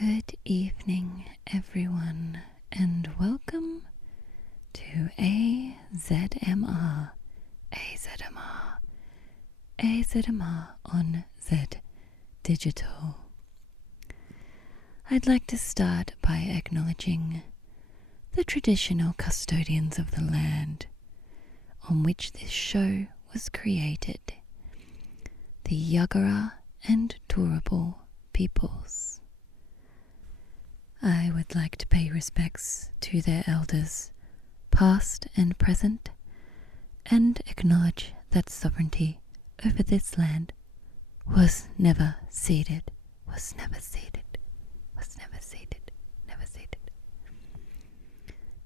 Good evening, everyone, and welcome to AZMR, AZMR on Zed Digital. I'd like to start by acknowledging the traditional custodians of the land on which this show was created, the Jagera and Turrbal peoples. I would like to pay respects to their elders, past and present, and acknowledge that sovereignty over this land was never ceded.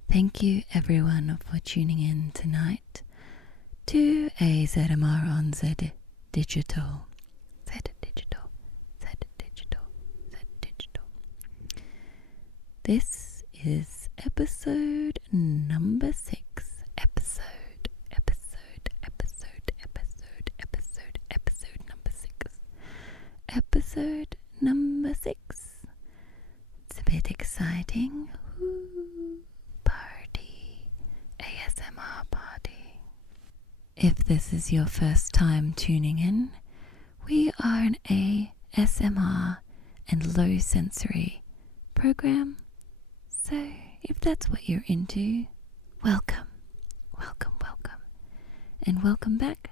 Thank you everyone for tuning in tonight to AZMR on Zed Digital. This is episode number 6. Episode number 6. It's a bit exciting. Ooh, party. ASMR party. If this is your first time tuning in, we are an ASMR and low sensory program. So if that's what you're into, welcome. And welcome back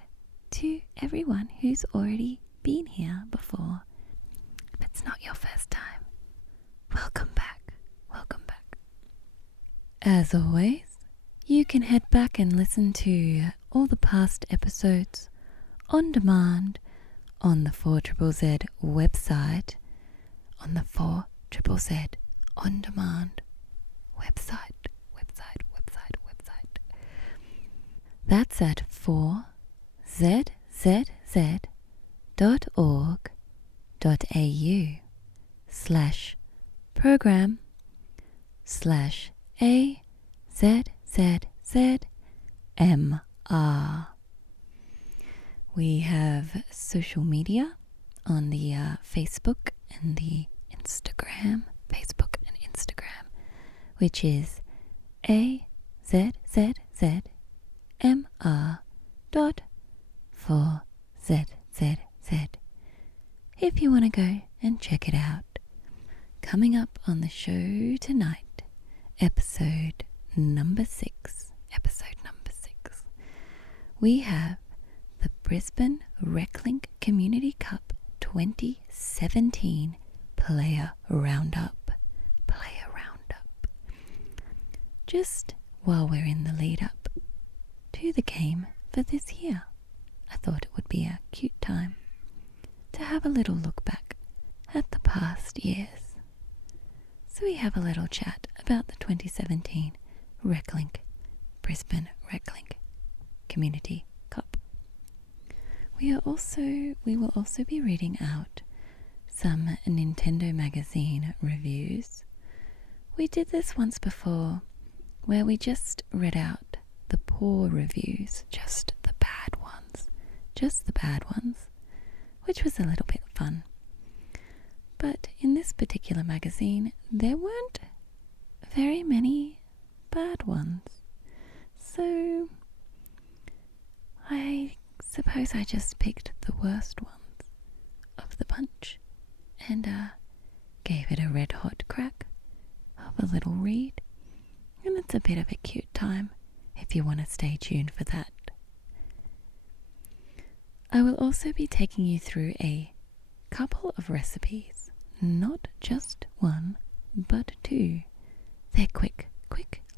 to everyone who's already been here before. If it's not your first time, welcome back. As always, you can head back and listen to all the past episodes on demand on the 4ZZZ website, on the 4ZZZ on demand website. That's at 4ZZZ.org.au/program/AZZZMR. We have social media on the Facebook and the Instagram, which is AZZZMR.4ZZZ. If you want to go and check it out. Coming up on the show tonight, episode number 6, we have the Brisbane Reclink Community Cup 2017 Player Roundup. Just while we're in the lead up to the game for this year, I thought it would be a cute time to have a little look back at the past years. So we have a little chat about the 2017 Brisbane Reclink Community Cup. We will also be reading out some Nintendo magazine reviews. We did this once before, where we just read out the poor reviews, just the bad ones, which was a little bit fun. But in this particular magazine, there weren't very many bad ones. So I suppose I just picked the worst ones of the bunch and gave it a red hot crack of a little read. And it's a bit of a cute time if you want to stay tuned for that. I will also be taking you through a couple of recipes, not just one, but 2. They're quick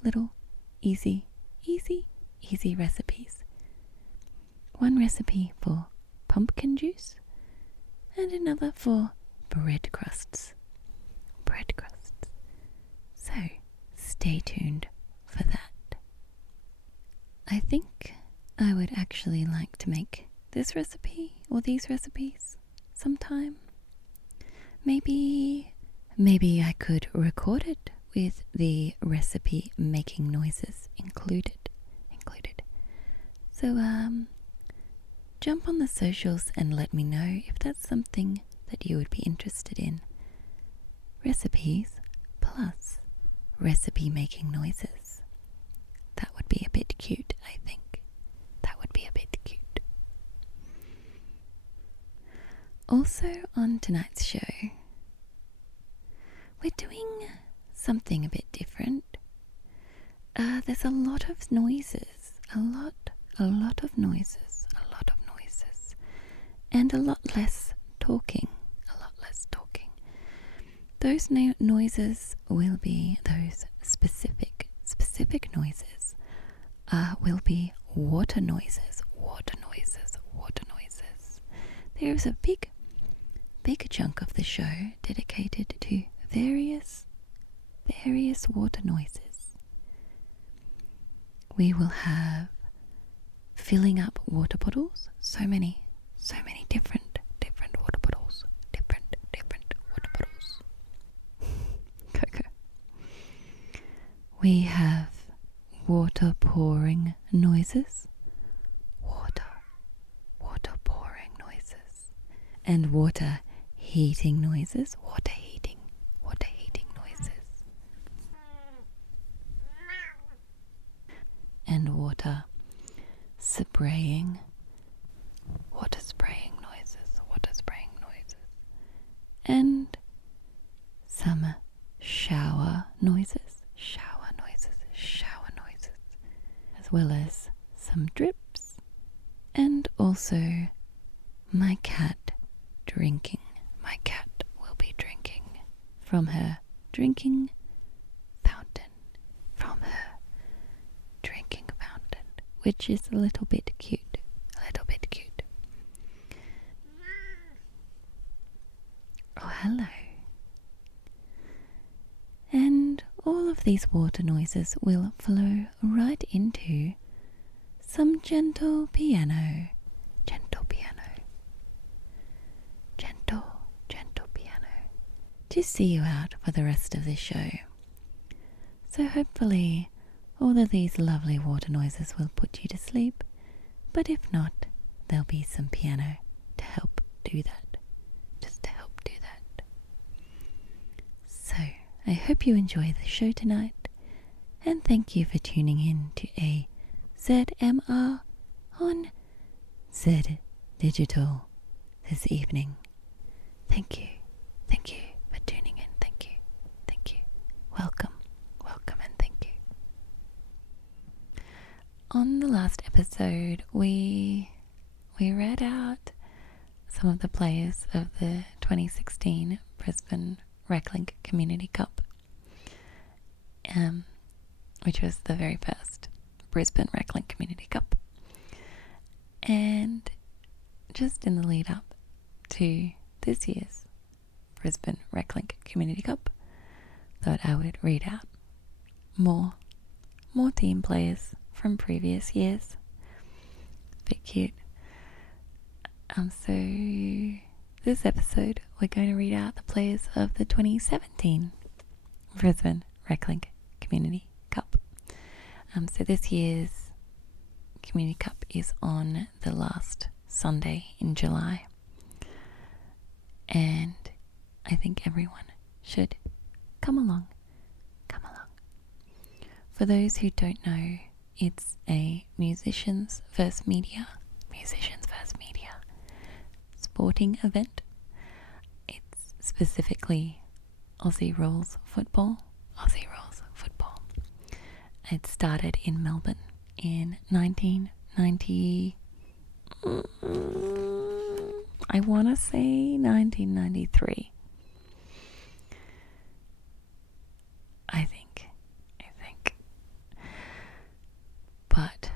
little easy recipes. One recipe for pumpkin juice and another for bread crusts. So stay tuned for that. I think I would actually like to make this recipe or these recipes sometime. Maybe I could record it with the recipe making noises included. So jump on the socials and let me know if that's something that you would be interested in. recipes plus recipe making noises. That would be a bit cute, I think. That would be a bit cute. Also on tonight's show, we're doing something a bit different. There's a lot of noises, a lot of noises, and a lot less talking, Those noises will be those specific noises. Will be water noises. There is a big chunk of the show dedicated to various water noises. We will have filling up water bottles, so many different water bottles, different water bottles. Coco. We have water pouring noises, water pouring noises, and water heating noises, water heating noises, and water spraying noises, and some shower noises, as well as some drips, and also my cat drinking. My cat will be drinking from her drinking fountain, which is a little bit cute. Oh, hello. And all of these water noises will flow right into some gentle piano. To see you out for the rest of this show. So hopefully all of these lovely water noises will put you to sleep, but if not, there'll be some piano to help do that. Just to help do that. So I hope you enjoy the show tonight, and thank you for tuning in to AzZmR on Zed Digital this evening. Thank you for tuning in. Thank you. Welcome, and thank you. On the last episode, we read out some of the players of the 2016 Brisbane Reclink Community Cup, which was the very first Brisbane Reclink Community Cup. And just in the lead up to this year's Brisbane Reclink Community Cup, thought I would read out more team players from previous years. Bit cute. So this episode we're going to read out the players of the 2017 Brisbane Reclink Community Cup. So this year's Community Cup is on the last Sunday in July, and I think everyone should come along. For those who don't know, it's a musicians versus media sporting event. It's specifically Aussie rules football. It started in Melbourne in 1990. I want to say 1993. I think. But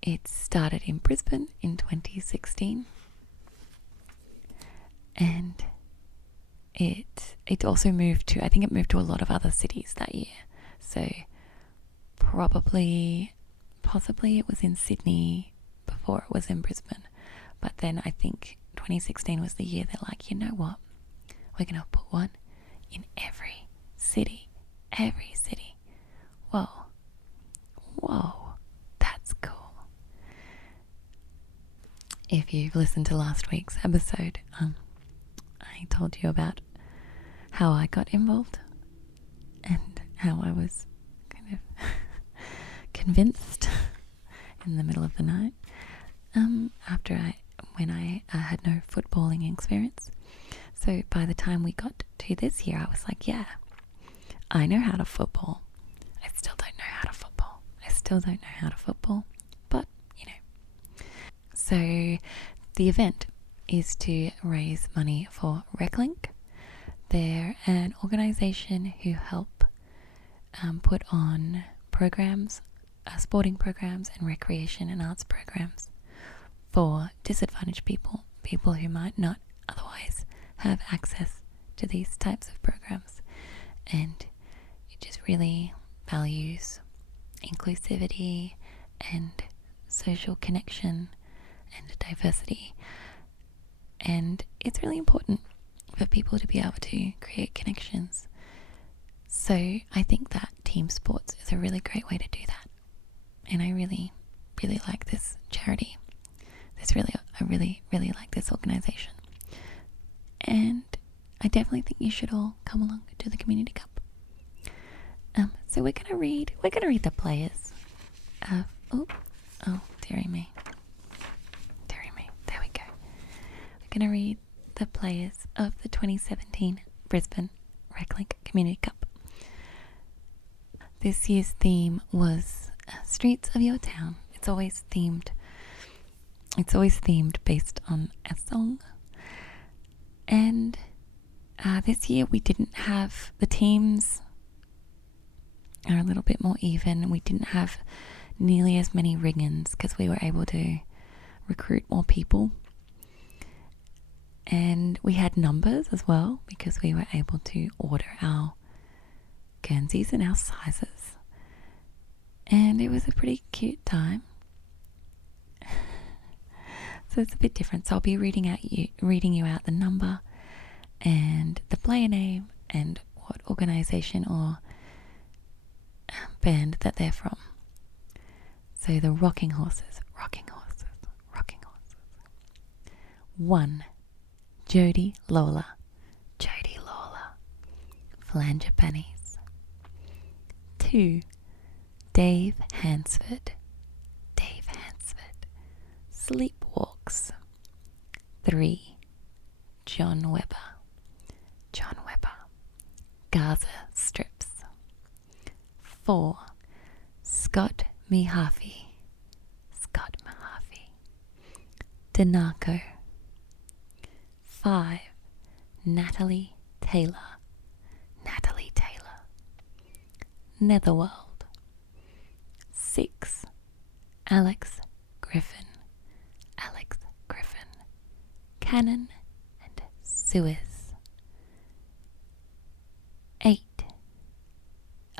it started in Brisbane in 2016. And it also moved to, I think it moved to a lot of other cities that year. So possibly it was in Sydney before it was in Brisbane. But then I think 2016 was the year they're like, you know what? We're going to put one in every city. Whoa, that's cool. If you've listened to last week's episode, I told you about how I got involved and how I was kind of convinced in the middle of the night when I had no footballing experience. So by the time we got to this year, I was like, yeah, I know how to football. I still don't know how to football. But, So the event is to raise money for Reclink. They're an organisation who help put on programs, sporting programs and recreation and arts programs for disadvantaged people who might not otherwise have access to these types of programs. And it just really values inclusivity and social connection and diversity. And it's really important for people to be able to create connections. So I think that team sports is a really great way to do that. And I really, really like this charity. I really like this organisation. And I definitely think you should all come along to the Community Cup. So we're gonna read the players of dearie me. There we go. We're gonna read the players of the 2017 Brisbane Reclink Community Cup. This year's theme was Streets of Your Town. It's always themed based on a song. And this year we didn't have, the teams are a little bit more even. We didn't have nearly as many ring-ins because we were able to recruit more people. And we had numbers as well because we were able to order our Guernseys and our sizes. And it was a pretty cute time. So it's a bit different. So I'll be reading you out the number and the player name and what organisation or band that they're from. So the rocking horses. 1. Jody Lawler. Flanger Pennies. 2. Dave Hansford. Sleepwalks. 3. John Webber. Gaza Strips. 4. Scott Mihafi. Denarco. 5. Natalie Taylor. Netherworld. 6. Alex Griffin. Cannon and Suez. 8.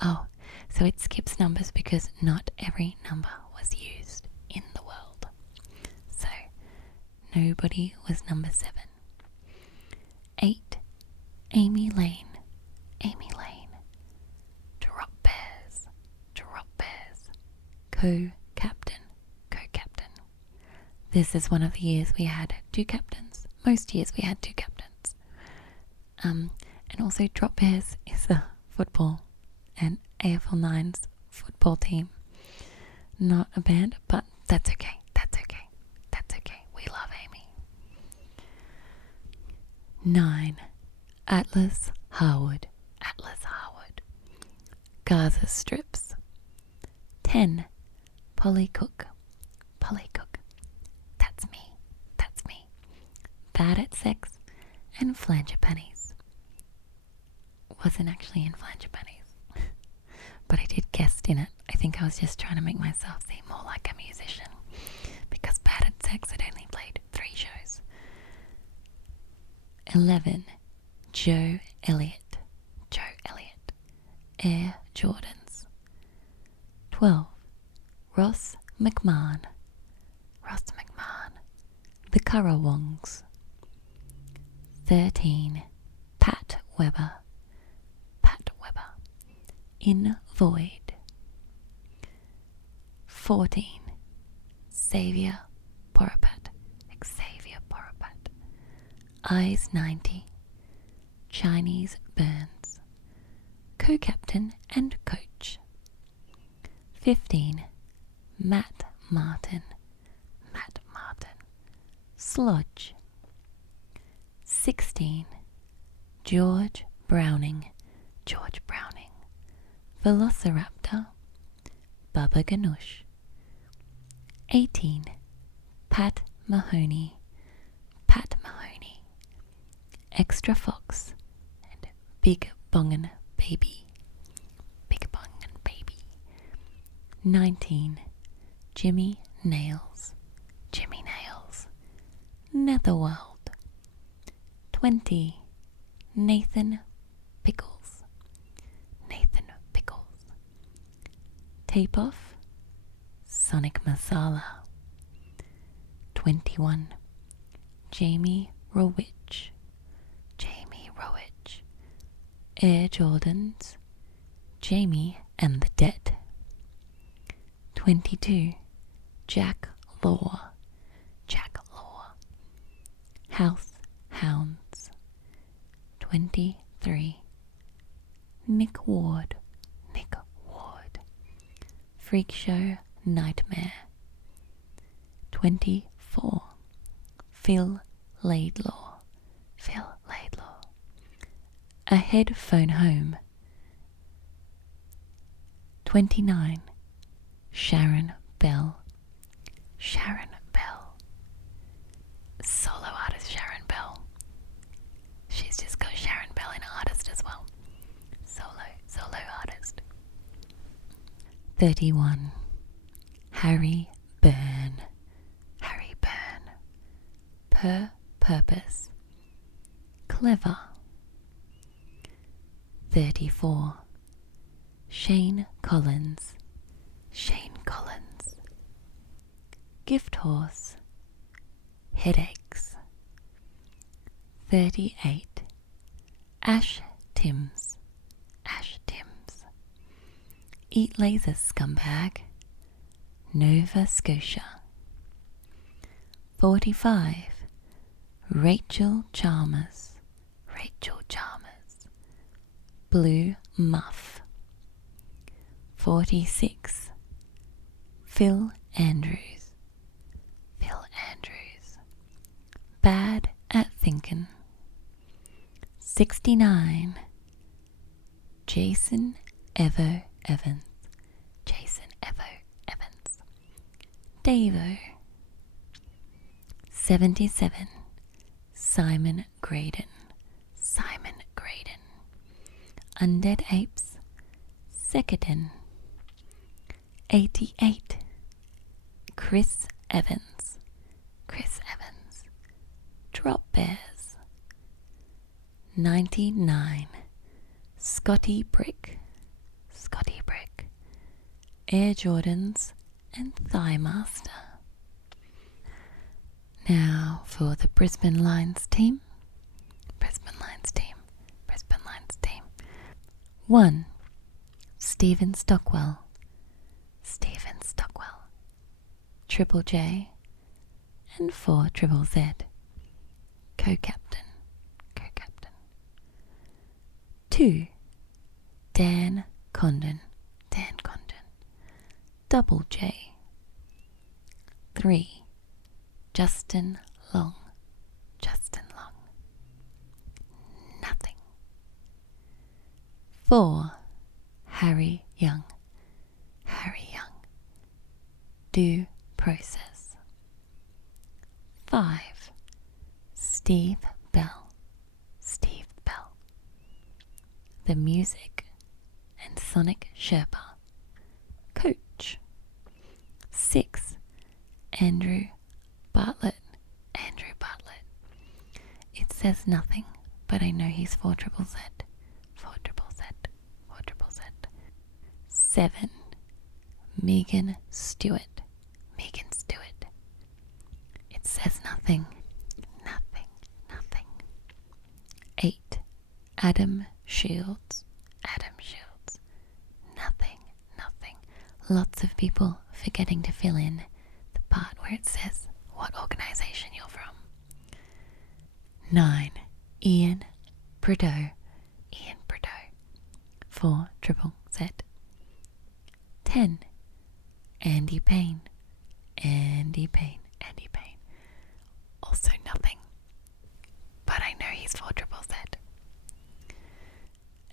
Oh, so it skips numbers because not every number was used in the world. So nobody was number 7. 8. Amy Lane. Drop Bears. Co-captain. This is one of the years we had 2 captains. Most years we had 2 captains. And also Drop Bears is a football and AFL 9's football team. Not a band, but that's okay. We love Amy. 9. Atlas Harwood. Gaza Strips. 10. Polly Cook. That's me. Bad at Sex and Flanger Pennies. Wasn't actually in Flanger Pennies, but I did guest in it. I think I was just trying to make myself seem more like a musician because Bad at Sex had only played 3 shows. 11. Joe Elliott. Air Jordans. 12. Ross McMahon. The Currawongs. 13. Pat Weber. In Void. 14. Xavier Porapat. Eyes 90. Chinese Burns, co-captain and coach. 15. Matt Martin, Slodge. 16. George Browning, Velociraptor, Baba Ganoush. 18. Pat Mahoney, Extra Fox, and Big Bongin Baby. 19. Jimmy Nails, Netherworld. 20. Nathan Pickles, Tape Off, Sonic Masala. 21. Jamie Rowich, Air Jordans, Jamie and the Dead. 22. Jack Law, House Hounds. 23. Nick Ward, Freak Show Nightmare. 24. Phil Laidlaw, A Headphone Home. 29. Sharon Bell, solo artist Sharon Bell. She's just got Sharon Bell in artist as well. Solo artist. 31. Harry Byrne, Per Purpose, Clever. 34. Shane Collins, Gift Horse, Headaches. 38. Ash Timms, Eat Laser Scumbag, Nova Scotia. 45. Rachel Chalmers, Blue Muff. 46. Phil Andrews, Bad at Thinkin'. 69. Jason Evo Evans, Davo. 77. Simon Graydon, Undead Apes, Sekadin. 88. Chris Evans, Drop Bears. 99. Scotty Brick, Air Jordans and Thigh Master. Now for the Brisbane Lions team. 1. Stephen Stockwell, Triple J, and 4 Triple Z, co-captain. 2. Dan Condon, Double J. 3. Justin Long, nothing. 4. Harry Young, Due Process. 5. Steve Bell, The Music and Sonic Sherpa, Coach. 6. Andrew Bartlett, It says nothing, but I know he's 4 triple Z. 7. Megan Stewart, It says nothing. 8. Adam Shields, Nothing. Lots of people forgetting to fill in the part where it says what organisation you're from. 9. Ian Prideaux, Ian Prideaux. 4 triple Z. 10 Andy Payne, Andy Payne, Andy Payne. Also nothing, but I know he's 4 triple Z.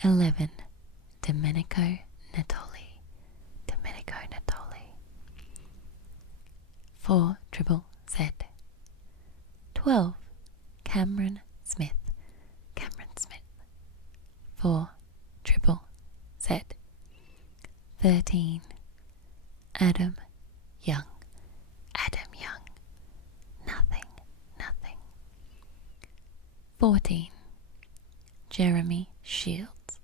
11 Domenico Natoli, Domenico Natoli. 4 triple Z. 12 Cameron Smith, Cameron Smith. 4 triple Z. 13 Adam Young, Adam Young. Nothing, nothing. 14 Jeremy Shields,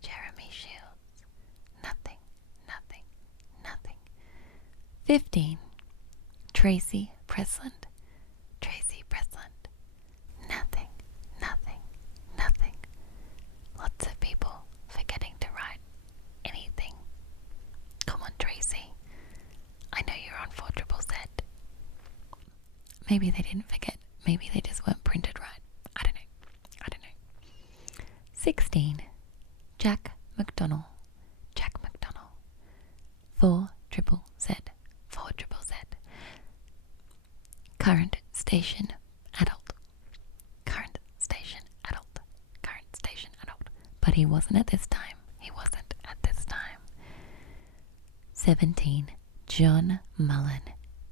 Jeremy Shields. Nothing, nothing, nothing. 15 Tracy Presland, Tracy Presland. Nothing, nothing, nothing. Lots of people forgetting to write anything. Come on, Tracy. I know you're on 4 triple Z. Maybe they didn't forget. Maybe they just weren't printed right. I don't know. 16 Jack McDonnell, Jack McDonnell. 4 triple Z, 4 triple Z. Current station adult, current station adult, current station adult. But he wasn't at this time. He wasn't at this time. 17 John Mullen,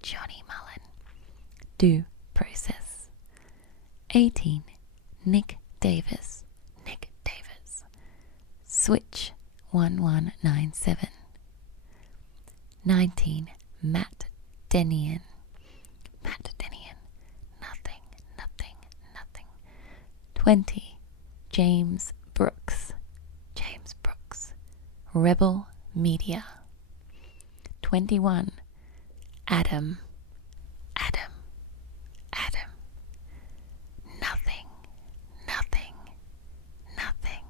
Johnny Mullen. Due process. 18 Nick Davis, Nick Davis. Switch 1197. 19 Matt Denian, Matt Denian. Nothing, nothing, nothing. 20 James Brooks, James Brooks. Rebel Media. 21 Adam, Adam, Adam. Nothing, nothing, nothing.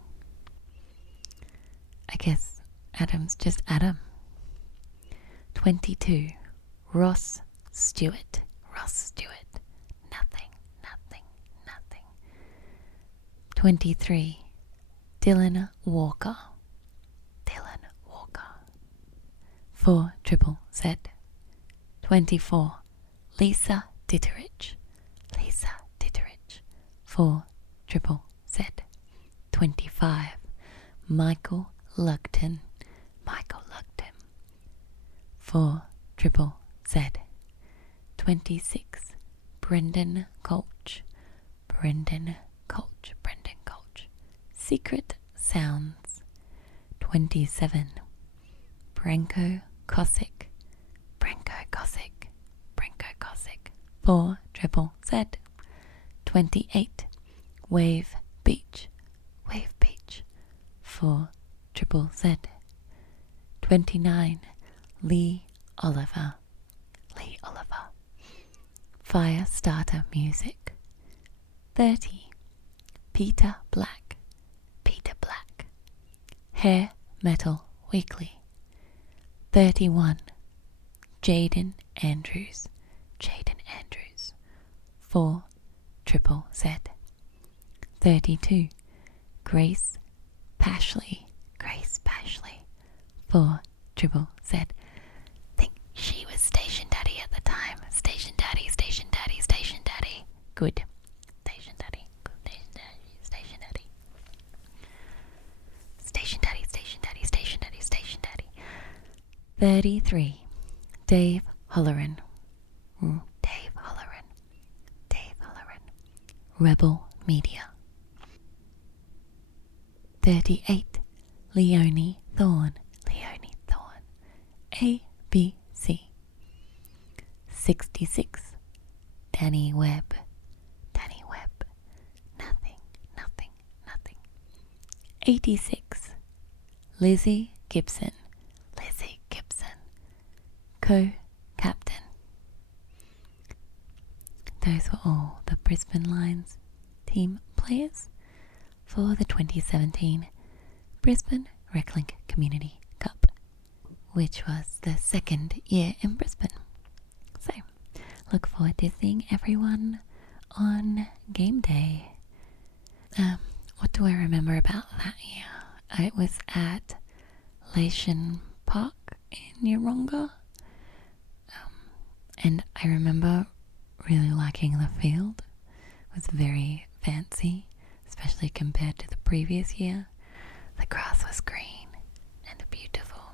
I guess Adam's just Adam. 22 Ross Stewart, Ross Stewart. Nothing, nothing, nothing. 23 Dylan Walker, Dylan Walker. 4 triple Z. 24 Lisa Ditterich, Lisa Ditterich. 4 triple Z. 25 Michael Lugton, Michael Lugton. 4 triple Z. 26 Brendan Colch, Brendan Colch, Brendan Colch. Secret Sounds. 27 Branko Kosick, Branko Kosick, Branko Kosick. 4 triple Z. 28 Wave Beach, Wave Beach. 4 triple Z. 29 Lee Oliver, Lee Oliver. Fire Starter Music. 30 Peter Black, Peter Black. Hair Metal Weekly. 31 Jaden Andrews, Jaden Andrews. 4 triple Z. 32 Grace Pashley, Grace Pashley. 4 triple Z. Think she was Station Daddy at the time. Station Daddy, Station Daddy, Station Daddy. Good. Station Daddy, good. Station Daddy, Station Daddy. Station Daddy, Station Daddy, Station Daddy, Station Daddy. 33 Dave Holleran, Dave Holleran, Dave Holleran. Rebel Media. 38 Leonie Thorne, Leonie Thorne. ABC. 66 Danny Webb, Danny Webb. Nothing, nothing, nothing. 86 Lizzie Gibson, Lizzie Gibson. Co-captain. Those were all the Brisbane Lions team players for the 2017 Brisbane Reclink Community Cup, which was the second year in Brisbane. So, look forward to seeing everyone on game day. what do I remember about that year? It was at Lation Park in Yeronga. And I remember really liking the field. It was very fancy, especially compared to the previous year. The grass was green and beautiful.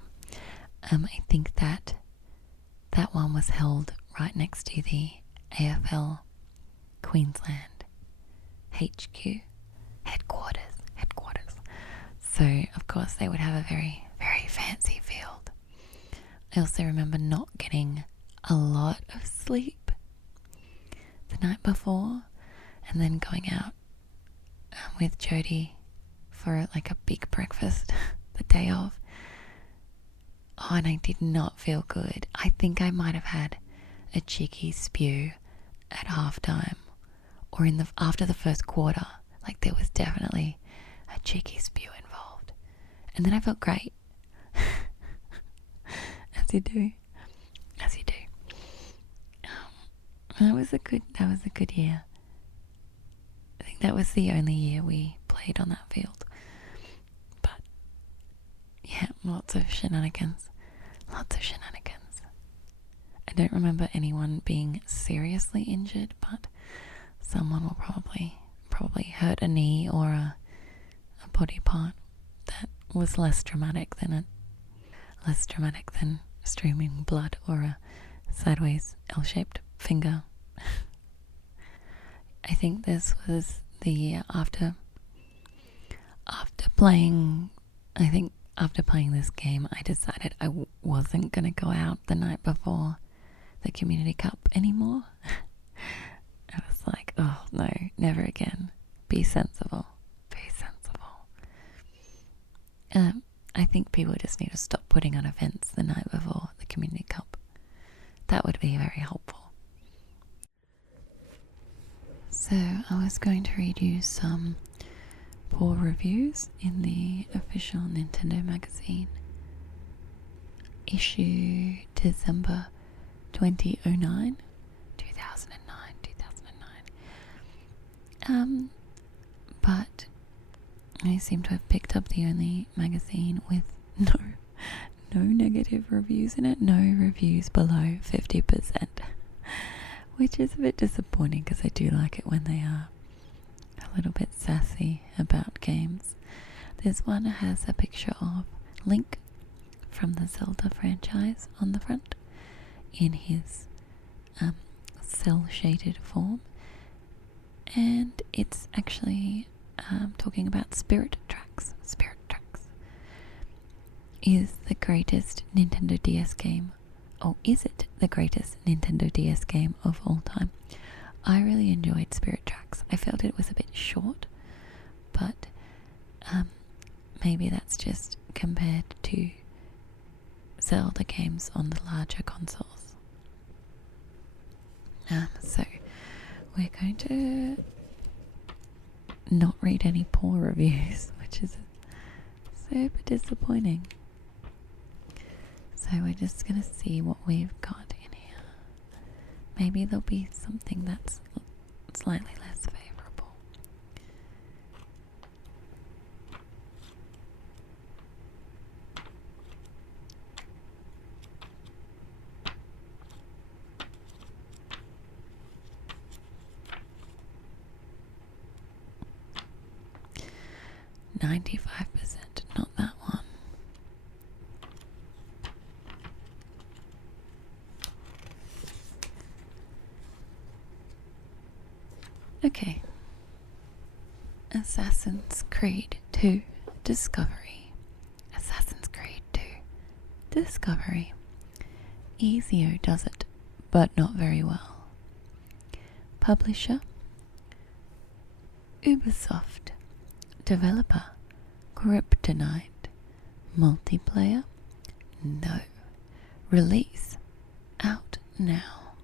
I think that one was held right next to the AFL Queensland HQ headquarters. So of course they would have a very, very fancy field. I also remember not getting a lot of sleep the night before, and then going out with Jodie for like a big breakfast the day of. Oh, and I did not feel good. I think I might have had a cheeky spew at halftime, or after the first quarter. Like there was definitely a cheeky spew involved, and then I felt great. As you do. That was a good year. I think that was the only year we played on that field. But yeah, lots of shenanigans. I don't remember anyone being seriously injured, but someone will probably hurt a knee or a body part that was less dramatic than streaming blood or a sideways L-shaped finger. I think this was the year after playing this game, I decided I wasn't going to go out the night before the Community Cup anymore. I was like, oh no, never again. Be sensible. I think people just need to stop putting on events the night before the Community Cup. That would be very helpful. So I was going to read you some poor reviews in the official Nintendo magazine, issue December 2009. But I seem to have picked up the only magazine with no negative reviews in it, no reviews below 50%, which is a bit disappointing because I do like it when they are a little bit sassy about games. This one has a picture of Link from the Zelda franchise on the front in his cel-shaded form, and it's actually talking about Spirit Tracks. Spirit Tracks is the greatest Nintendo DS game. Oh, is it the greatest Nintendo DS game of all time? I really enjoyed Spirit Tracks. I felt it was a bit short, but maybe that's just compared to Zelda games on the larger consoles. So we're going to not read any poor reviews, which is super disappointing. So we're just going to see what we've got in here. Maybe there'll be something that's slightly less favorable. 95%, not that one. Okay. Assassin's Creed 2 Discovery. Assassin's Creed 2 Discovery. Ezio does it, but not very well. Publisher Ubisoft. Developer Kryptonite. Multiplayer? No. Release out now.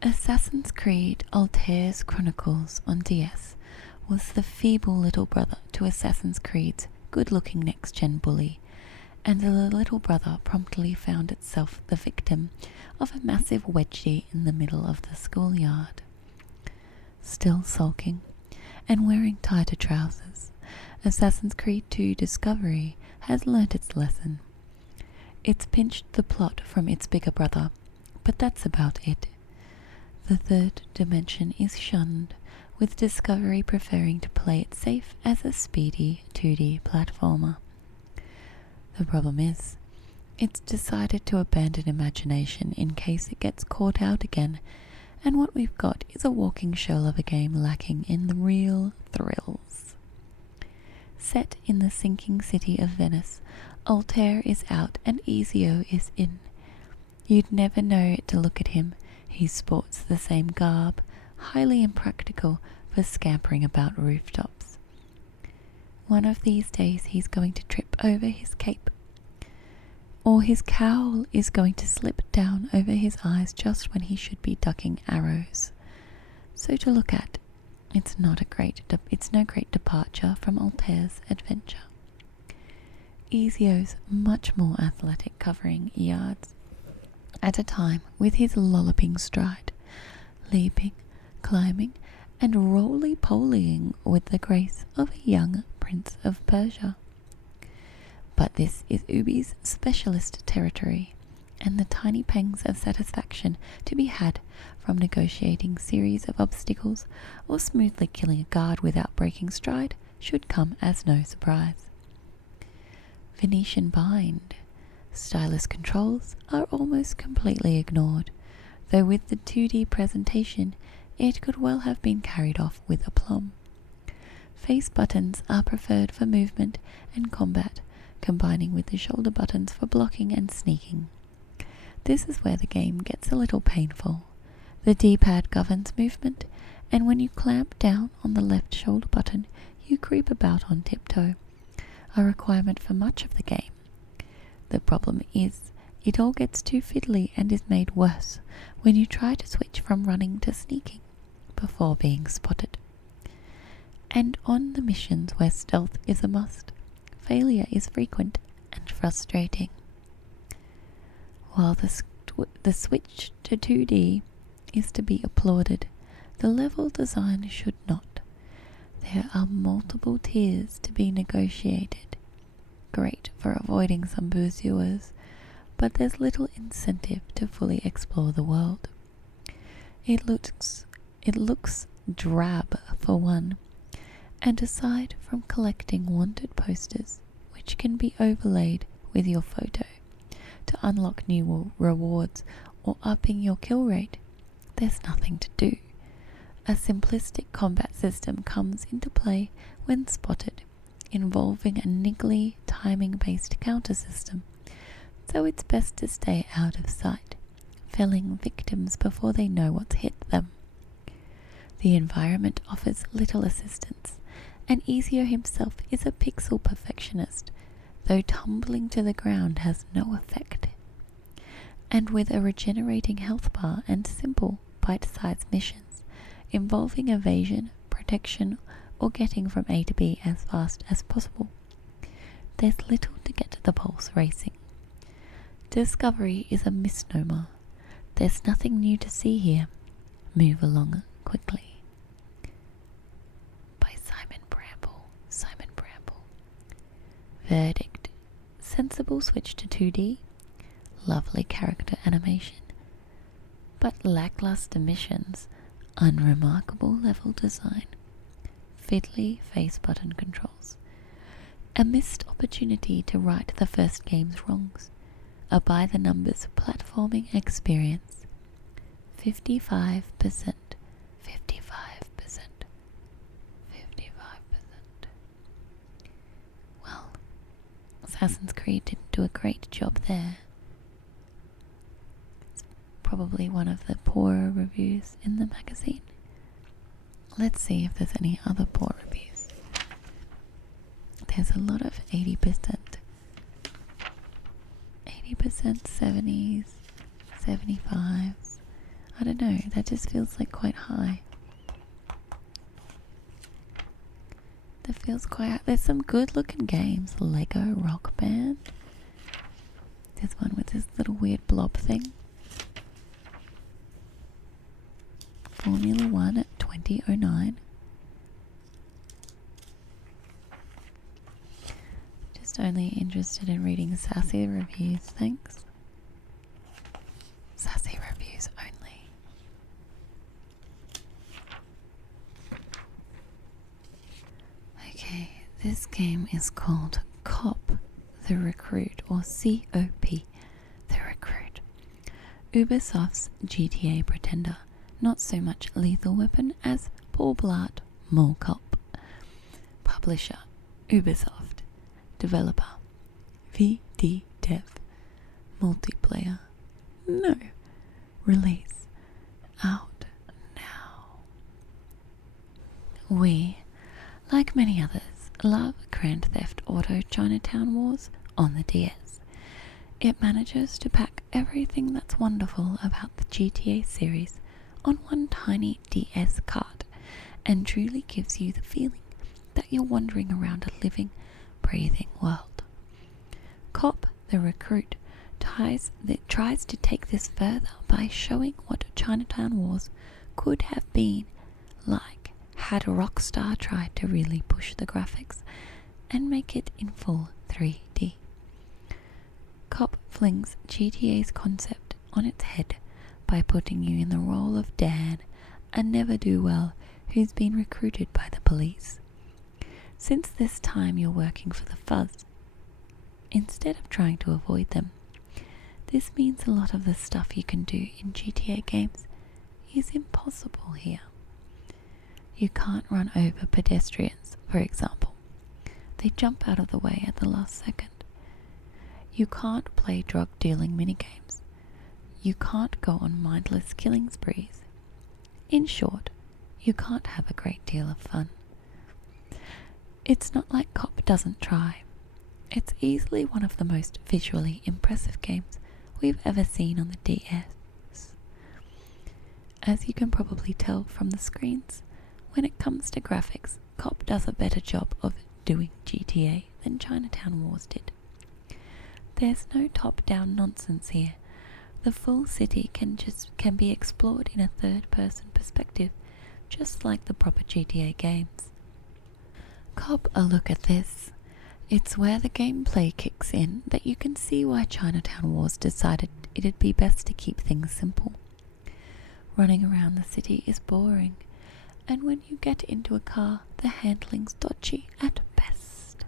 Assassin's Creed Altair's Chronicles on DS was the feeble little brother to Assassin's Creed's good-looking next-gen bully, and the little brother promptly found itself the victim of a massive wedgie in the middle of the schoolyard. Still sulking, and wearing tighter trousers. Assassin's Creed 2 Discovery has learnt its lesson. It's pinched the plot from its bigger brother, but that's about it. The third dimension is shunned, with Discovery preferring to play it safe as a speedy 2D platformer. The problem is, it's decided to abandon imagination in case it gets caught out again, and what we've got is a walking shell of a game lacking in the real thrills. Set in the sinking city of Venice, Altair is out and Ezio is in. You'd never know it to look at him. He sports the same garb, highly impractical for scampering about rooftops. One of these days he's going to trip over his cape, or his cowl is going to slip down over his eyes just when he should be ducking arrows. So to look at, it's no great departure from Altair's adventure. Ezio's much more athletic, covering yards at a time with his lolloping stride, leaping, climbing, and roly-polying with the grace of a young Prince of Persia. But this is Ubi's specialist territory, and the tiny pangs of satisfaction to be had from negotiating series of obstacles or smoothly killing a guard without breaking stride should come as no surprise. Venetian bind. Stylus controls are almost completely ignored, though with the 2D presentation it could well have been carried off with aplomb. Face buttons are preferred for movement and combat, combining with the shoulder buttons for blocking and sneaking. This is where the game gets a little painful. The D-pad governs movement, and when you clamp down on the left shoulder button, you creep about on tiptoe, a requirement for much of the game. The problem is, it all gets too fiddly and is made worse when you try to switch from running to sneaking before being spotted. And on the missions where stealth is a must, failure is frequent and frustrating. While the switch to 2D is to be applauded, the level design should not. There are multiple tiers to be negotiated. Great for avoiding some bourgeois, but there's little incentive to fully explore the world. It looks drab for one, and aside from collecting wanted posters, which can be overlaid with your photo to unlock new rewards or upping your kill rate, there's nothing to do. A simplistic combat system comes into play when spotted, involving a niggly timing-based counter system, so it's best to stay out of sight, felling victims before they know what's hit them. The environment offers little assistance, and Ezio himself is a pixel perfectionist, though tumbling to the ground has no effect. And with a regenerating health bar and simple, bite-sized missions, involving evasion, protection, or getting from A to B as fast as possible, there's little to get the pulse racing. Discovery is a misnomer. There's nothing new to see here. Move along quickly. By Simon Bramble. Verdict. Sensible switch to 2D. Lovely character animation. But lackluster missions. Unremarkable level design. Fiddly face button controls. A missed opportunity to right the first game's wrongs. A by-the-numbers platforming experience. 55%. 55%. 55%. Well, Assassin's Creed didn't do a great job there. It's probably one of the poorer reviews in the magazine. Let's see if there's any other poor reviews. There's a lot of 80%. 80%, 70s, 75s. I don't know, that just feels like quite high. That feels quite... There's some good looking games. Lego Rock Band. There's one with this little weird blob thing. Formula 1 at 2009. just only interested in reading sassy reviews, thanks. Sassy reviews only. Okay, this game is called Cop the Recruit, or COP the Recruit. Ubisoft's GTA Pretender. Not so much Lethal Weapon as Paul Blart Mall Cop. Publisher Ubisoft. Developer VD Dev. Multiplayer no. Release out now. We, like many others, love Grand Theft Auto Chinatown Wars on the DS. It manages to pack everything that's wonderful about the GTA series on one tiny DS card and truly gives you the feeling that you're wandering around a living, breathing world. Cop the Recruit tries to take this further by showing what Chinatown Wars could have been like had Rockstar tried to really push the graphics and make it in full 3D. Cop flings GTA's concept on its head by putting you in the role of Dan, a never-do-well who's been recruited by the police. Since this time you're working for the Fuzz, instead of trying to avoid them, this means a lot of the stuff you can do in GTA games is impossible here. You can't run over pedestrians, for example. They jump out of the way at the last second. You can't play drug-dealing minigames. You can't go on mindless killing sprees. In short, you can't have a great deal of fun. It's not like Cop doesn't try. It's easily one of the most visually impressive games we've ever seen on the DS. As you can probably tell from the screens, when it comes to graphics, Cop does a better job of doing GTA than Chinatown Wars did. There's no top-down nonsense here. The full city can be explored in a third-person perspective, just like the proper GTA games. Cop a look at this. It's where the gameplay kicks in that you can see why Chinatown Wars decided it'd be best to keep things simple. Running around the city is boring, and when you get into a car, the handling's dodgy at best,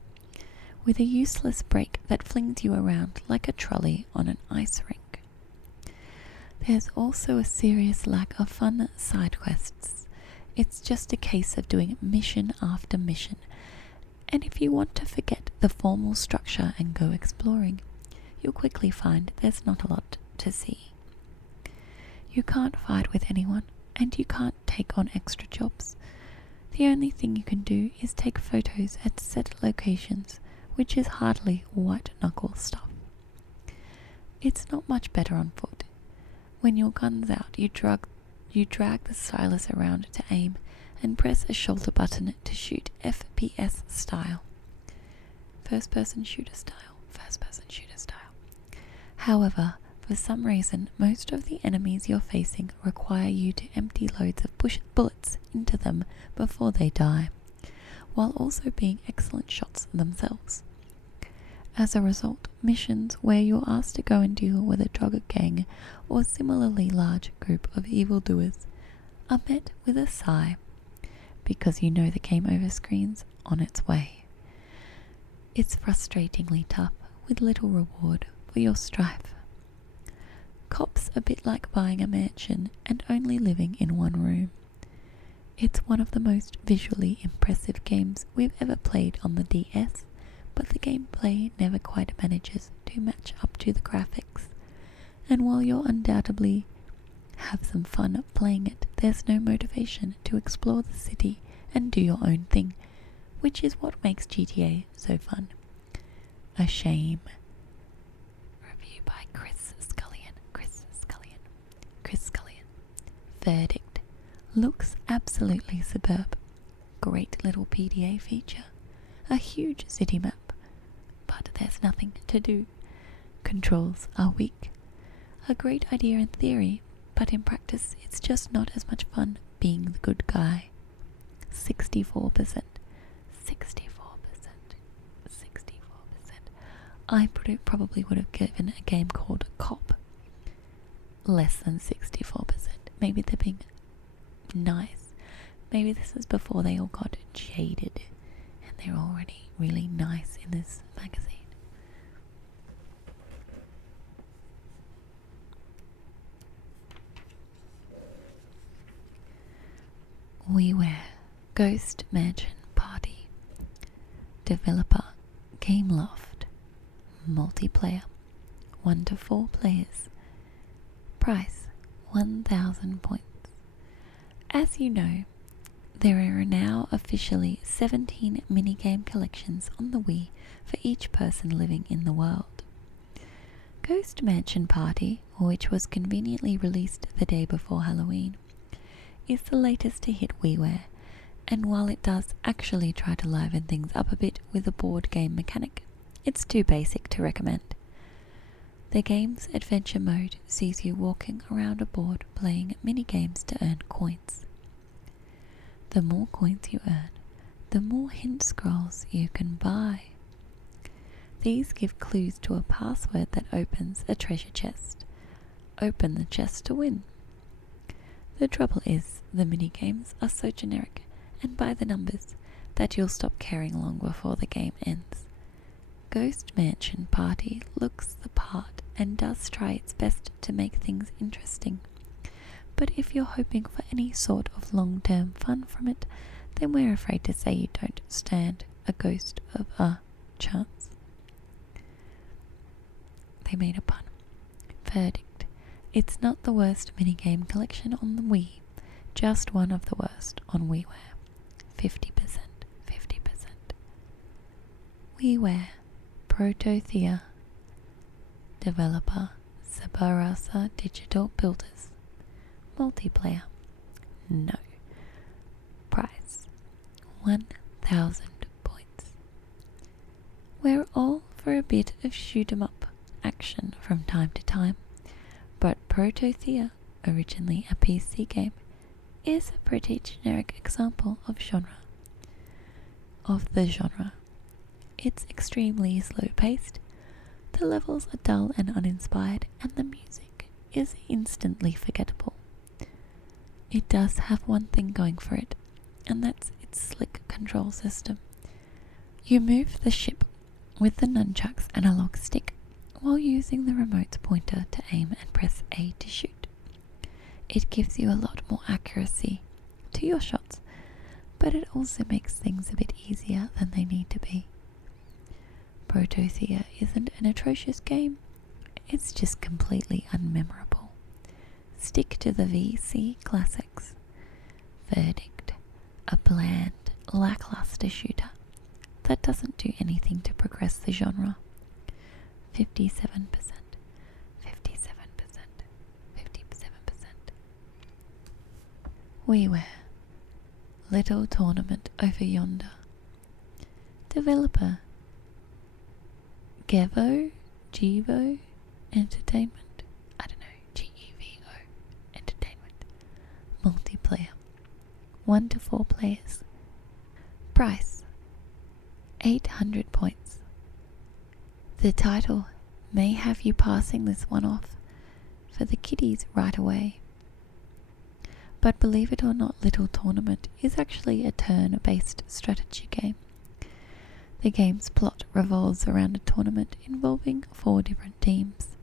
with a useless brake that flings you around like a trolley on an ice rink. There's also a serious lack of fun side quests. It's just a case of doing mission after mission, and if you want to forget the formal structure and go exploring, you'll quickly find there's not a lot to see. You can't fight with anyone, and you can't take on extra jobs. The only thing you can do is take photos at set locations, which is hardly white-knuckle stuff. It's not much better on foot. When your gun's out, you drag the stylus around to aim and press a shoulder button to shoot FPS style. First person shooter style. However, for some reason, most of the enemies you're facing require you to empty loads of bullets into them before they die, while also being excellent shots themselves. As a result, missions where you're asked to go and deal with a drug gang or similarly large group of evildoers are met with a sigh, because you know the game over screen's on its way. It's frustratingly tough, with little reward for your strife. Cop's a bit like buying a mansion and only living in one room. It's one of the most visually impressive games we've ever played on the DS, but the gameplay never quite manages to match up to the graphics. And while you'll undoubtedly have some fun playing it, there's no motivation to explore the city and do your own thing, which is what makes GTA so fun. A shame. Review by Chris Scullion. Verdict. Looks absolutely superb. Great little PDA feature. A huge city map. But there's nothing to do. Controls are weak. A great idea in theory, but in practice it's just not as much fun being the good guy. 64%. I probably would have given a game called Cop less than 64%. Maybe they're being nice. Maybe this is before they all got jaded and they're already really nice in this magazine. WiiWare Ghost Mansion Party. Developer Gameloft. Multiplayer 1 to 4 players. Price 1,000 points. As you know, there are now officially 17 minigame collections on the Wii for each person living in the world. Ghost Mansion Party, which was conveniently released the day before Halloween, is the latest to hit WiiWare, and while it does actually try to liven things up a bit with a board game mechanic, it's too basic to recommend. The game's adventure mode sees you walking around a board playing mini-games to earn coins. The more coins you earn, the more hint scrolls you can buy. These give clues to a password that opens a treasure chest. Open the chest to win. The trouble is, the mini-games are so generic and by the numbers that you'll stop caring long before the game ends. Ghost Mansion Party looks the part and does try its best to make things interesting, but if you're hoping for any sort of long-term fun from it, then we're afraid to say you don't stand a ghost of a chance. They made a pun. Verdict. It's not the worst minigame collection on the Wii, just one of the worst on WiiWare. 50%. WiiWare Protothea. Developer Zed Digital Builders. Multiplayer. No. Price 1,000 points. We're all for a bit of shoot 'em up action from time to time, but Protothea, originally a PC game, is a pretty generic example of the genre. It's extremely slow-paced, the levels are dull and uninspired, and the music is instantly forgettable. It does have one thing going for it, and that's its slick control system. You move the ship with the nunchucks analog stick while using the remote's pointer to aim and press A to shoot. It gives you a lot more accuracy to your shots, but it also makes things a bit easier than they need to be. Protothea isn't an atrocious game, it's just completely unmemorable. Stick to the VC classics. Verdict. A bland, lackluster shooter that doesn't do anything to progress the genre. 57%. 57%. WiiWare Little Tournament Over Yonder. Developer Gevo Entertainment. I don't know, GEVO Entertainment. Multiplayer 1 to 4 players. Price 800 points. The title may have you passing this one off for the kiddies right away. But believe it or not, Little Tournament is actually a turn-based strategy game. The game's plot revolves around a tournament involving 4 different teams.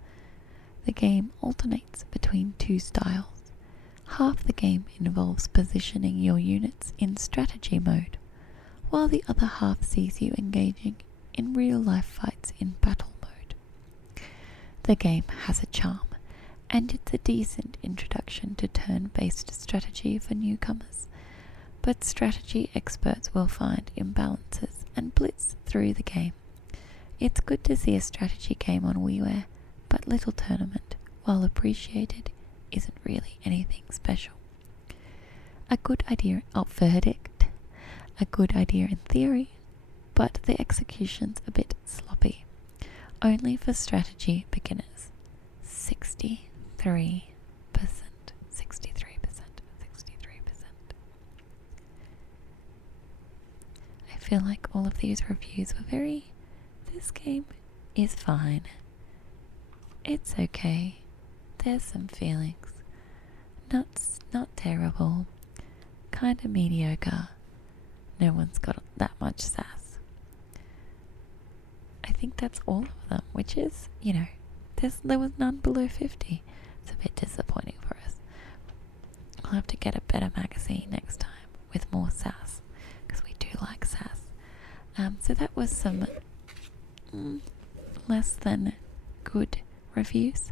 The game alternates between 2 styles. Half the game involves positioning your units in strategy mode, while the other half sees you engaging in real-life fights in battle mode. The game has a charm, and it's a decent introduction to turn-based strategy for newcomers, but strategy experts will find imbalances and blitz through the game. It's good to see a strategy game on WiiWare, but Little Tournament, while appreciated, isn't really anything special. A good idea verdict. A good idea in theory, but the execution's a bit sloppy. Only for strategy beginners. 63%. 63%. I feel like all of these reviews were this game is fine. It's okay. There's some feelings. Not terrible. Kinda mediocre. No one's got that much sass. I think that's all of them, which is, there was none below 50. It's a bit disappointing for us. I'll have to get a better magazine next time with more sass, because we do like sass. So that was some less than good reviews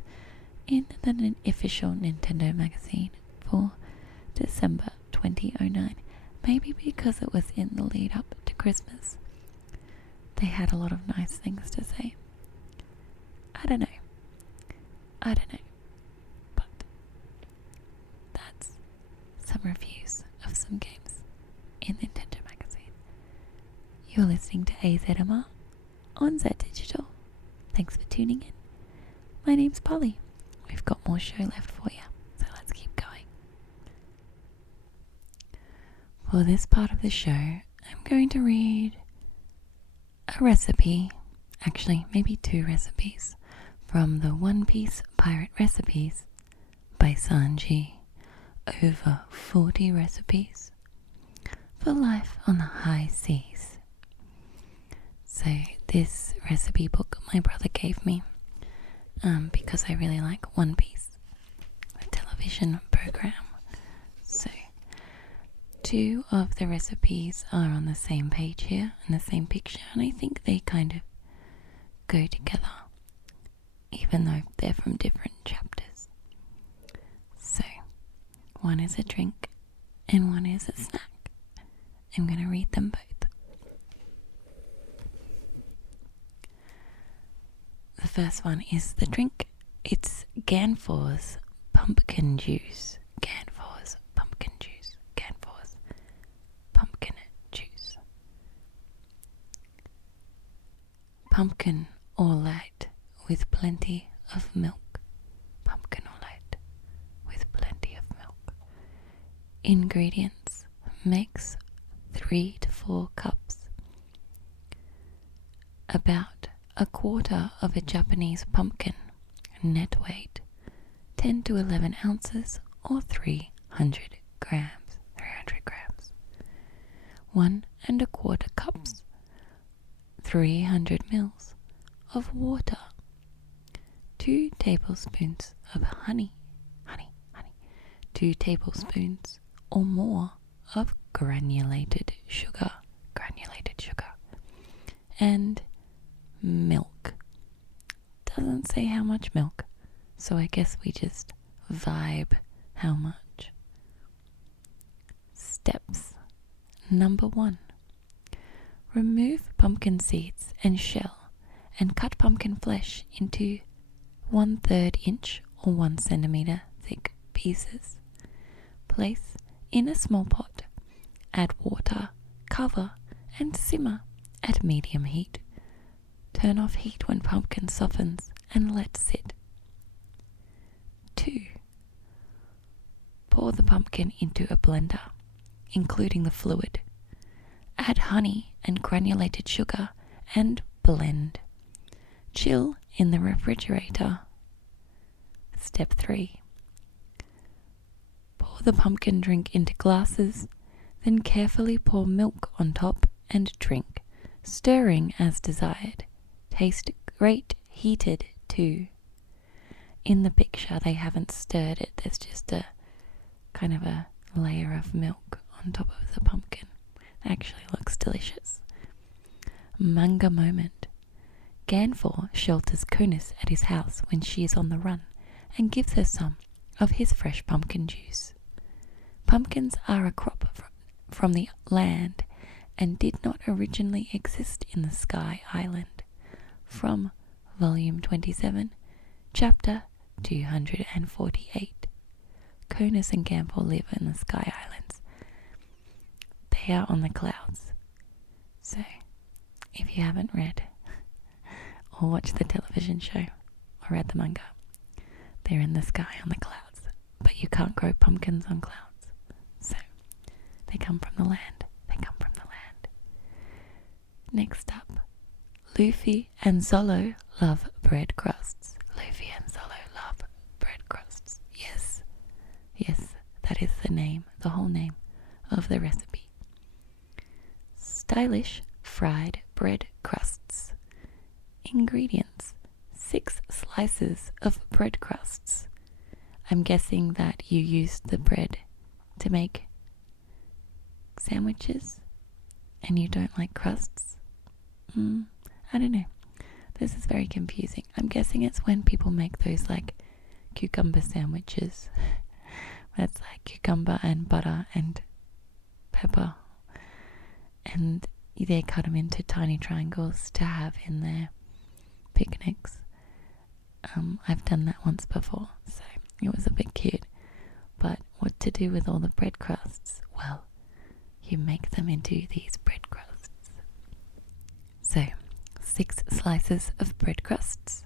in the official Nintendo magazine for December 2009. Maybe because it was in the lead up to Christmas, they had a lot of nice things to say. I don't know. But that's some reviews of some games in Nintendo magazine. You're listening to AZMR on Zed Digital. Thanks for tuning in. My name's Polly. We've got more show left for you, so let's keep going. For this part of the show, I'm going to read a recipe, actually maybe 2 recipes, from the One Piece Pirate Recipes by Sanji. Over 40 recipes for life on the high seas. So this recipe book my brother gave me because I really like One Piece, the television program. So 2 of the recipes are on the same page here in the same picture, and I think they kind of go together, even though they're from different chapters. So one is a drink and one is a snack. I'm going to read them both. The first one is the drink. It's Ganfor's pumpkin juice. Ganfor's pumpkin juice. Ganfor's pumpkin juice. Pumpkin or light with plenty of milk. Pumpkin or light with plenty of milk. Ingredients: mix 3 to 4 cups. About a quarter of a Japanese pumpkin. Net weight 10 to 11 ounces or 300 grams. 1 1/4 cups, 300 mils of water. 2 tablespoons of honey. 2 tablespoons or more of granulated sugar. And milk. Doesn't say how much milk, so I guess we just vibe how much. Steps. Number 1. Remove pumpkin seeds and shell and cut pumpkin flesh into 1/3 inch or 1 centimeter thick pieces. Place in a small pot. Add water, cover, and simmer at medium heat. Turn off heat when pumpkin softens and let sit. 2. Pour the pumpkin into a blender, including the fluid. Add honey and granulated sugar and blend. Chill in the refrigerator. Step 3. Pour the pumpkin drink into glasses, then carefully pour milk on top and drink, stirring as desired. Taste great heated too. In the picture they haven't stirred it, there's just a kind of a layer of milk on top of the pumpkin. It actually looks delicious. Manga moment. Ganfor shelters Kunis at his house when she is on the run and gives her some of his fresh pumpkin juice. Pumpkins are a crop from the land and did not originally exist in the Sky Island. From Volume 27, Chapter 248. Kunis and Ganfor live in the Sky Islands. They are on the clouds. So, if you haven't read or watched the television show or read the manga, they're in the sky on the clouds. But you can't grow pumpkins on clouds. So, they come from the land. Next up, Luffy and Zolo love bread crusts. Luffy and Solo love bread crusts. Yes, yes, that is the name, the whole name of the recipe. Stylish fried bread crusts. Ingredients: 6 slices of bread crusts. I'm guessing that you use the bread to make sandwiches and you don't like crusts. I don't know. This is very confusing. I'm guessing it's when people make those like cucumber sandwiches. That's like cucumber and butter and pepper, and they cut them into tiny triangles to have in their picnics. I've done that once before, so it was a bit cute. But what to do with all the bread crusts? Well, you make them into these bread crusts. So, 6 slices of bread crusts.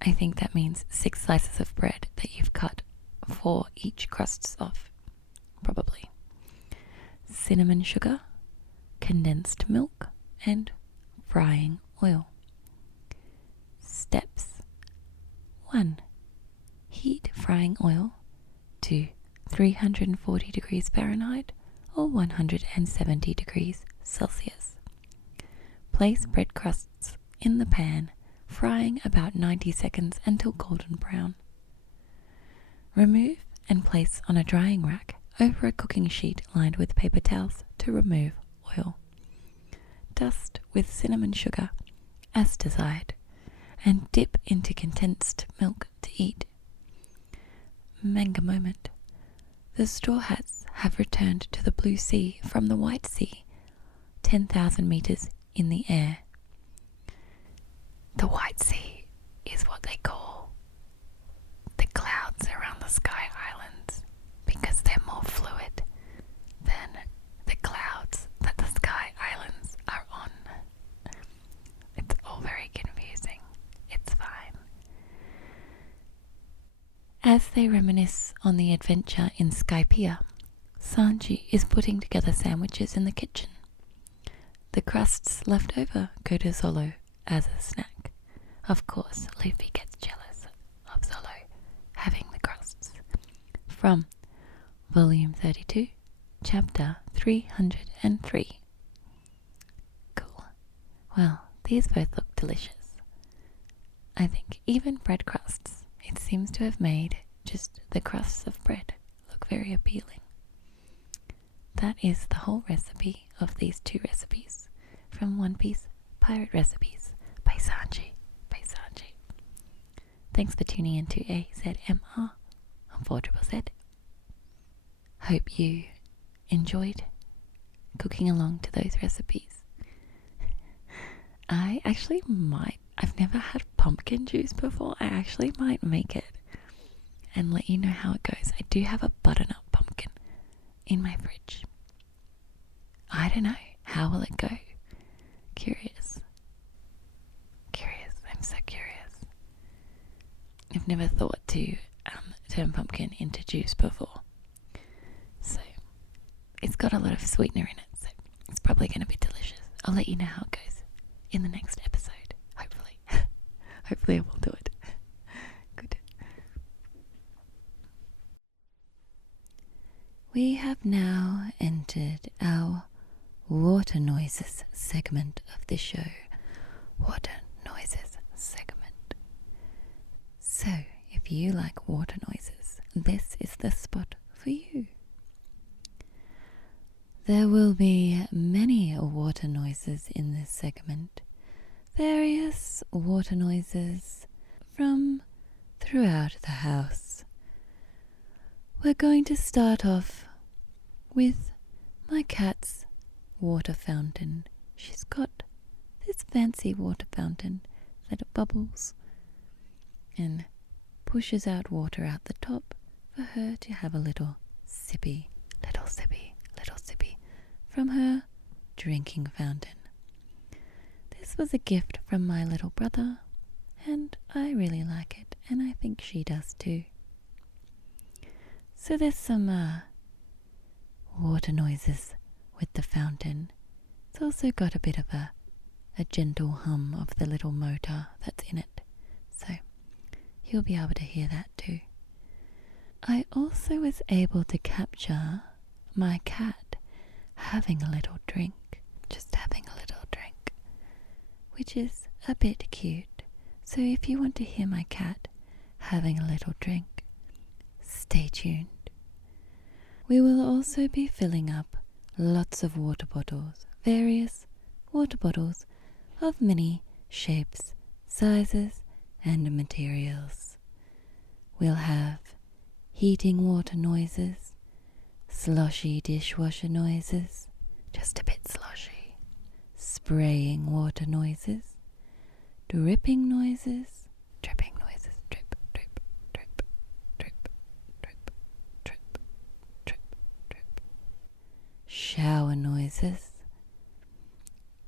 I think that means 6 slices of bread that you've cut for each crusts off, probably. Cinnamon sugar, condensed milk, and frying oil. Steps: 1. Heat frying oil to 340 degrees Fahrenheit or 170 degrees Celsius. Place bread crusts in the pan, frying about 90 seconds until golden brown. Remove and place on a drying rack over a cooking sheet lined with paper towels to remove oil. Dust with cinnamon sugar as desired and dip into condensed milk to eat. Manga moment. The Straw Hats have returned to the blue sea from the White Sea, 10,000 meters in the air. The White Sea is what they call the clouds around the Sky Islands because they're more fluid than the clouds that the Sky Islands are on. It's all very confusing. It's fine. As they reminisce on the adventure in Skypiea, Sanji is putting together sandwiches in the kitchen. The crusts left over go to Zolo as a snack. Of course, Luffy gets jealous of Zolo having the crusts. From Volume 32, Chapter 303. Cool. Well, these both look delicious. I think even bread crusts, it seems to have made just the crusts of bread look very appealing. That is the whole recipe of these 2 recipes from One Piece Pirate Recipes by Sanji. Thanks for tuning in to AZMR on 4ZZZ. Hope you enjoyed cooking along to those recipes. I've never had pumpkin juice before. I actually might make it and let you know how it goes. I do have a butternut pumpkin in my fridge. I don't know. How will it go? Curious. I'm so curious. I've never thought to turn pumpkin into juice before. So, it's got a lot of sweetener in it, so it's probably going to be delicious. I'll let you know how it goes in the next episode, hopefully. Hopefully I will do it. Good. We have now entered our water noises segment of the show. Water noises segment. So, if you like water noises, this is the spot for you. There will be many water noises in this segment. Various water noises from throughout the house. We're going to start off with my cat's water fountain. She's got this fancy water fountain that bubbles and pushes out water out the top for her to have a little sippy from her drinking fountain. This was a gift from my little brother, and I really like it, and I think she does too. So there's some water noises with the fountain. It's also got a bit of a a gentle hum of the little motor that's in it. So you'll be able to hear that too. I also was able to capture my cat having a little drink, just having a little drink, which is a bit cute. So if you want to hear my cat having a little drink, stay tuned. We will also be filling up lots of water bottles, various water bottles of many shapes, sizes, and materials. We'll have heating water noises, sloshy dishwasher noises, just a bit sloshy, spraying water noises, dripping noises, dripping noises, drip, drip, drip, drip, drip, drip, drip, drip, shower noises,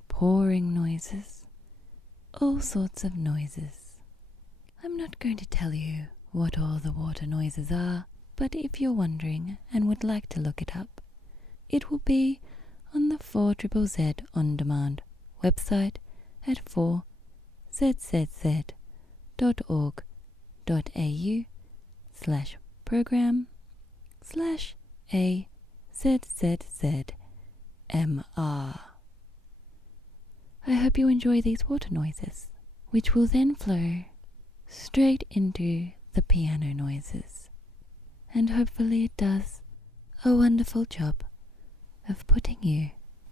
pouring noises, all sorts of noises. I'm not going to tell you what all the water noises are, but if you're wondering and would like to look it up, it will be on the 4ZZZ On Demand website at 4ZZZ.org.au/AZZMR. I hope you enjoy these water noises, which will then flow straight into the piano noises, and hopefully it does a wonderful job of putting you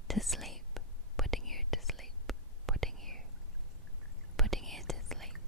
to sleep, putting you to sleep, putting you to sleep.